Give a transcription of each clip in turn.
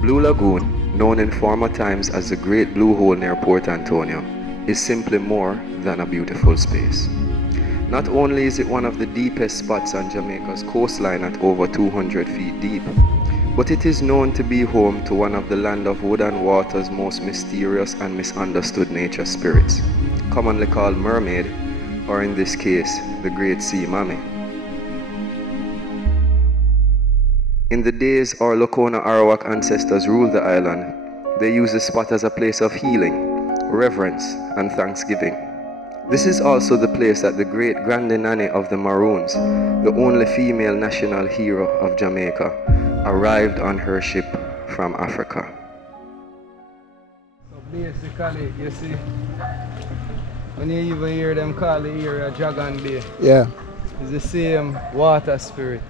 Blue Lagoon, known in former times as the Great Blue Hole near Port Antonio, is simply more than a beautiful space. Not only is it one of the deepest spots on Jamaica's coastline at over 200 feet deep, but it is known to be home to one of the land of wood and water's most mysterious and misunderstood nature spirits, commonly called mermaid, or in this case, the Great Sea Mammy. In the days our Lakona Arawak ancestors ruled the island, they used the spot as a place of healing, reverence, and thanksgiving. This is also the place that the great Grandinani of the Maroons, the only female national hero of Jamaica, arrived on her ship from Africa. So basically, you see, when you even hear them call the area Dragon Bay, yeah, it's the same water spirit,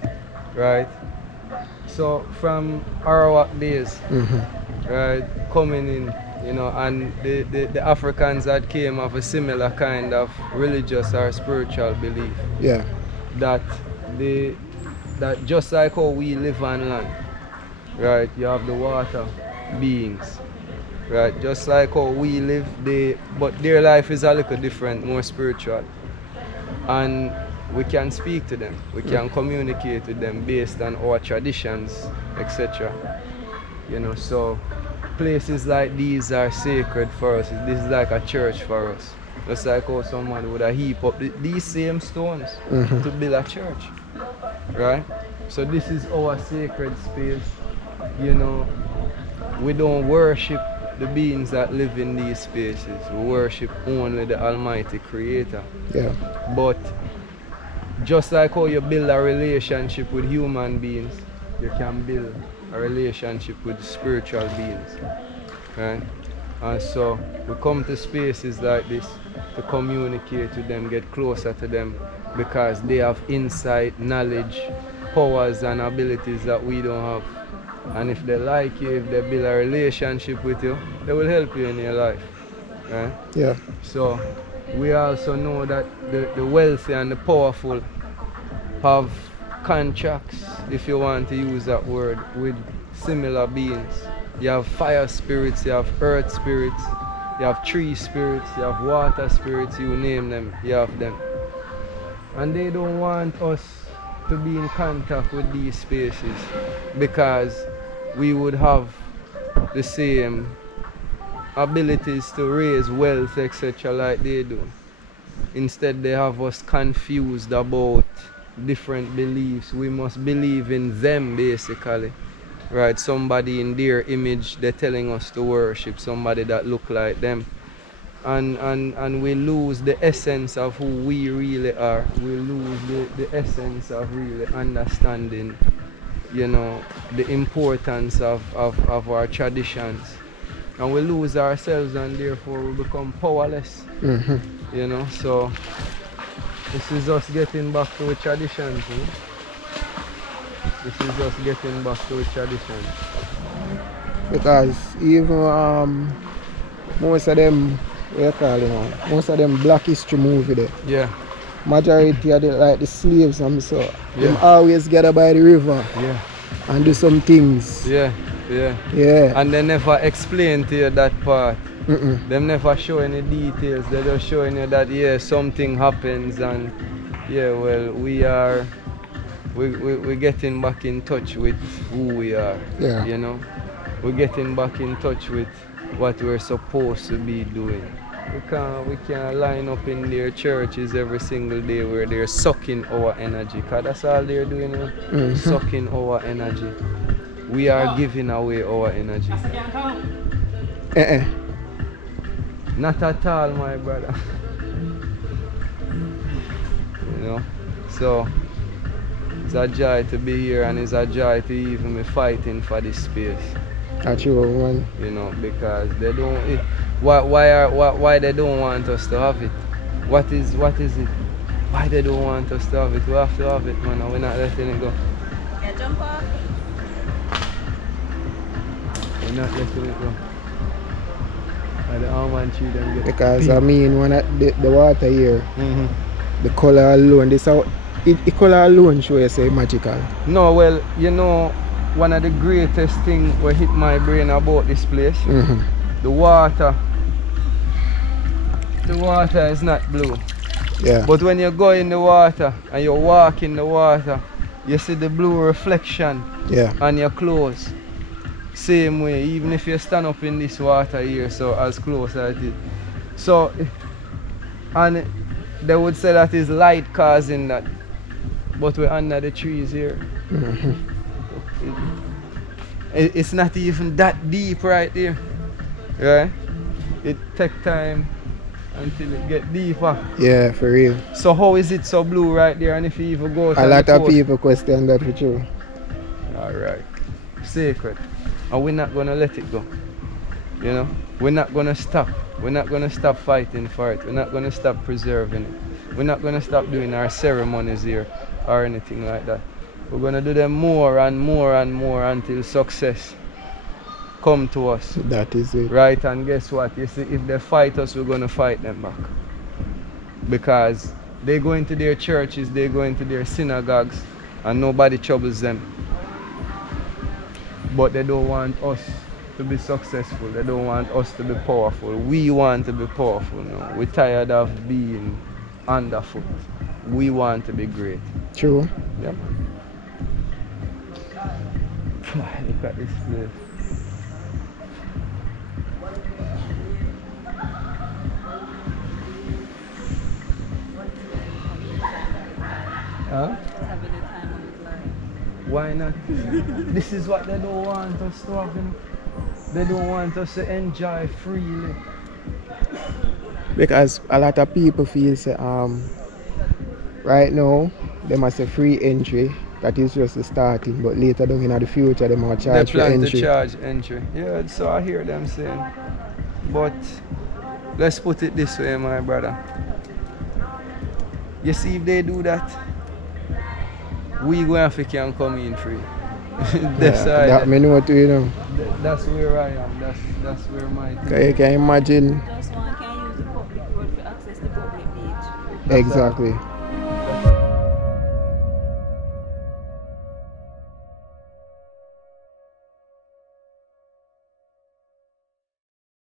right? So from Arawak days, right, coming in, you know, and the Africans that came of a similar kind of religious or spiritual belief. Yeah. That just like how we live on land, right, you have the water beings, right, just like how we live, but their life is a little different, more spiritual. And we can speak to them, we can communicate with them based on our traditions, etc. You know, so places like these are sacred for us. This is like a church for us. Just like how somebody would have heap up these same stones to build a church, right? So this is our sacred space. You know, we don't worship the beings that live in these spaces. We worship only the Almighty Creator. Yeah. But just like how you build a relationship with human beings, you can build a relationship with spiritual beings, right? And so we come to spaces like this to communicate with them, get closer to them, because they have insight, knowledge, powers and abilities that we don't have. And if they like you, if they build a relationship with you, they will help you in your life, right? Yeah. So we also know that the wealthy and the powerful have contracts, if you want to use that word, with similar beings. You have fire spirits, you have earth spirits, you have tree spirits, you have water spirits, you name them, you have them. And they don't want us to be in contact with these spaces because we would have the same abilities to raise wealth, etc. like they do. Instead, they have us confused about different beliefs. We must believe in them, basically, right? Somebody in their image, they're telling us to worship somebody that look like them, and we lose the essence of who we really are. We lose the essence of really understanding, you know, the importance of our traditions, and we lose ourselves, and therefore we become powerless. You know, so this is us getting back to the traditions. You know? This is us getting back to the traditions. Because even most of them, what you call it, most of them Black History movie there. Yeah. Majority of the, like the slaves and so them always gather by the river. Yeah. And do some things. Yeah. Yeah. Yeah. And they never explain to you that part. Them never show any details. They're just showing you that, yeah, something happens, and yeah, well, we're getting back in touch with who we are. Yeah. You know, we're getting back in touch with what we're supposed to be doing. We can't line up in their churches every single day where they're sucking our energy, because that's all they're doing, you know? Sucking our energy. We are giving away our energy. Not at all, my brother. You know, so it's a joy to be here, and it's a joy to even be fighting for this space. That's your one. You know, because they don't. Why they don't want us to have it? What is it? Why they don't want us to have it? We have to have it, man, and we're not letting it go. Yeah, jump off. We're not letting it go. And the almond tree them get Because big. I mean, when the water here, the color alone, this how it color alone show you say magical. No, well, you know, one of the greatest things that hit my brain about this place. The water is not blue. Yeah. But when you go in the water and you walk in the water, you see the blue reflection on your clothes. Same way, even if you stand up in this water here, so as close as it is. So, and they would say that is light causing that. But we're under the trees here. It's not even that deep right there. Right? It take time until it get deeper. Yeah, for real. So how is it so blue right there? And if you even go to a lot the of coast, people question that for sure. Alright. Sacred. And we're not gonna let it go. You know? We're not gonna stop. We're not gonna stop fighting for it. We're not gonna stop preserving it. We're not gonna stop doing our ceremonies here or anything like that. We're gonna do them more and more and more until success come to us. That is it. Right, and guess what? You see, if they fight us, we're gonna fight them back. Because they go into their churches, they go into their synagogues, and nobody troubles them. But they don't want us to be successful. They don't want us to be powerful. We want to be powerful now. We're tired of being underfoot. We want to be great. True. Yep. Look at this place. Huh? Why not? This is what they don't want us to have. They don't want us to enjoy freely. Because a lot of people feel say, right now they must say free entry. That is just the starting, but later down in the future they might charge for entry. They plan to charge entry. Yeah, so I hear them saying. But let's put it this way, my brother. You see, if they do that, we go and can come in free. That me know too, you know. That's where I am. That's where my You can imagine. Just one can use the public road to access the public beach. Exactly.